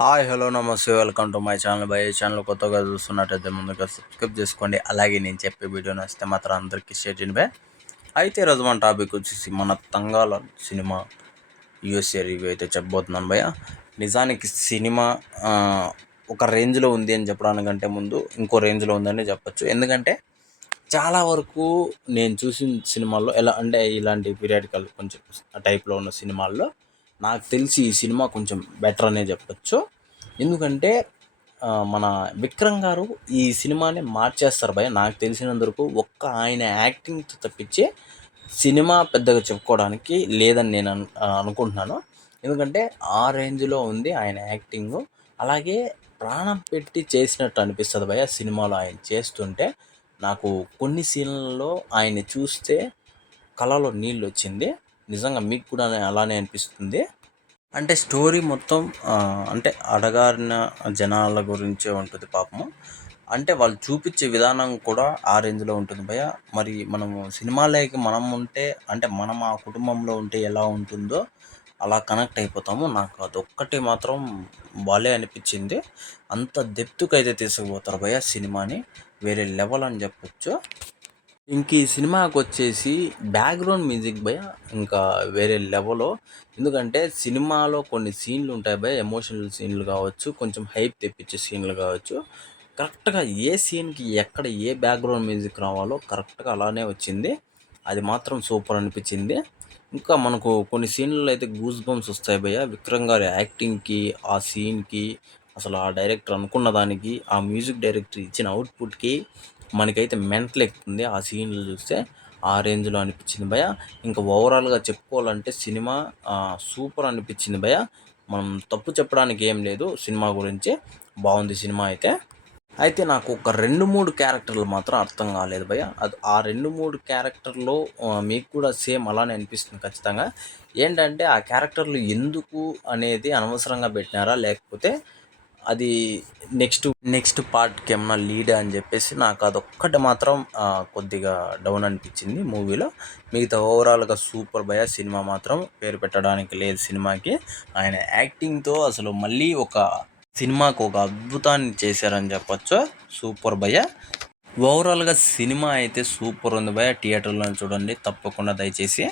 Hi hello నమస్తే welcome to my channel. By channel కొత్తగా చూస్తున్నట్టయితే ముందుగా సబ్స్క్రైబ్ చేసుకోండి. అలాగే నేను చెప్పే వీడియో నచ్చితే మాత్రం అందరికీ షేర్ చేయండి బై. అయితే ఈరోజు మన టాపిక్ వచ్చేసి మన తంగాల సినిమా యూఎస్ఏ రివ్యూ అయితే చెప్పబోతున్నాను భయ్య. నిజానికి సినిమా ఒక రేంజ్లో ఉంది అని చెప్పడానికంటే ముందు ఇంకో రేంజ్లో ఉందని చెప్పొచ్చు. ఎందుకంటే చాలా వరకు నేను చూసిన సినిమాల్లో ఎలా అంటే ఇలాంటి పీరియాడికల్ కొంచెం టైప్లో ఉన్న సినిమాల్లో నాకు తెలిసి ఈ సినిమా కొంచెం బెటర్ అనే చెప్పొచ్చు. ఎందుకంటే మన విక్రమ్ గారు ఈ సినిమాని మార్చేస్తారు భయ. నాకు తెలిసినందుకు ఒక్క ఆయన యాక్టింగ్తో తప్పించి సినిమా పెద్దగా చెప్పుకోవడానికి లేదని నేను అనుకుంటున్నాను. ఎందుకంటే ఆ రేంజ్లో ఉంది ఆయన యాక్టింగ్. అలాగే ప్రాణం పెట్టి చేసినట్టు అనిపిస్తుంది భయ సినిమాలో ఆయన చేస్తుంటే. నాకు కొన్ని సీన్లలో ఆయన్ని చూస్తే కళ్ళలో నీళ్ళు వచ్చింది. నిజంగా మీకు కూడా అలానే అనిపిస్తుంది. అంటే స్టోరీ మొత్తం అంటే అడగారిన జనాల గురించే ఉంటుంది పాపము. అంటే వాళ్ళు చూపించే విధానం కూడా ఆ రేంజ్లో ఉంటుంది భయ్య. మరి మనము సినిమాలోకి మనం ఉంటే అంటే మనం ఆ కుటుంబంలో ఉంటే ఎలా ఉంటుందో అలా కనెక్ట్ అయిపోతాము. నాకు అదొక్కటి మాత్రం భలే అనిపించింది. అంత డెప్త్కి అయితే తీసుకుపోతారు భయ్య సినిమాని. వేరే లెవెల్ అని చెప్పొచ్చు. ఇంక ఈ సినిమాకి వచ్చేసి బ్యాక్గ్రౌండ్ మ్యూజిక్ భయ ఇంకా వేరే లెవెల్లో. ఎందుకంటే సినిమాలో కొన్ని సీన్లు ఉంటాయి భయ, ఎమోషనల్ సీన్లు కావచ్చు, కొంచెం హైప్ తెప్పించే సీన్లు కావచ్చు. కరెక్ట్గా ఏ సీన్కి ఎక్కడ ఏ బ్యాక్గ్రౌండ్ మ్యూజిక్ రావాలో కరెక్ట్గా అలానే వచ్చింది. అది మాత్రం సూపర్ అనిపించింది. ఇంకా మనకు కొన్ని సీన్లలో అయితే గూస్ బంప్స్ వస్తాయి భయ్య. విక్రమ్ గారి యాక్టింగ్కి, ఆ సీన్కి, అసలు ఆ డైరెక్టర్ అనుకున్న దానికి, ఆ మ్యూజిక్ డైరెక్టర్ ఇచ్చిన అవుట్పుట్కి మనకైతే మెంటల్ ఎక్కుతుంది ఆ సీన్లు చూస్తే. ఆ రేంజ్లో అనిపించింది భయ్య. ఇంకా ఓవరాల్గా చెప్పుకోవాలంటే సినిమా సూపర్ అనిపించింది భయ్య. మనం తప్పు చెప్పడానికి ఏం లేదు సినిమా గురించి. బాగుంది సినిమా అయితే. అయితే నాకు ఒక 2-3 క్యారెక్టర్లు మాత్రం అర్థం కాలేదు భయ్య. అది ఆ 2-3 క్యారెక్టర్లో మీకు కూడా సేమ్ అలానే అనిపిస్తుంది ఖచ్చితంగా. ఏంటంటే ఆ క్యారెక్టర్లు ఎందుకు అనేది అనవసరంగా పెట్టినారా, లేకపోతే అది నెక్స్ట్ పార్ట్కి ఏమన్నా లీడ్ అని చెప్పేసి నాకు అదొక్కటి మాత్రం కొద్దిగా డౌన్ అనిపించింది మూవీలో. మిగతా ఓవరాల్గా సూపర్ భయ్య. సినిమా మాత్రం పేరు పెట్టడానికి లేదు సినిమాకి. ఆయన యాక్టింగ్తో అసలు మళ్ళీ సినిమాకు ఒక అద్భుతాన్ని చేశారని చెప్పొచ్చు. సూపర్ భయ్య. ఓవరాల్గా సినిమా అయితే సూపర్ ఉంది భయ్య. థియేటర్లో చూడండి తప్పకుండా దయచేసి.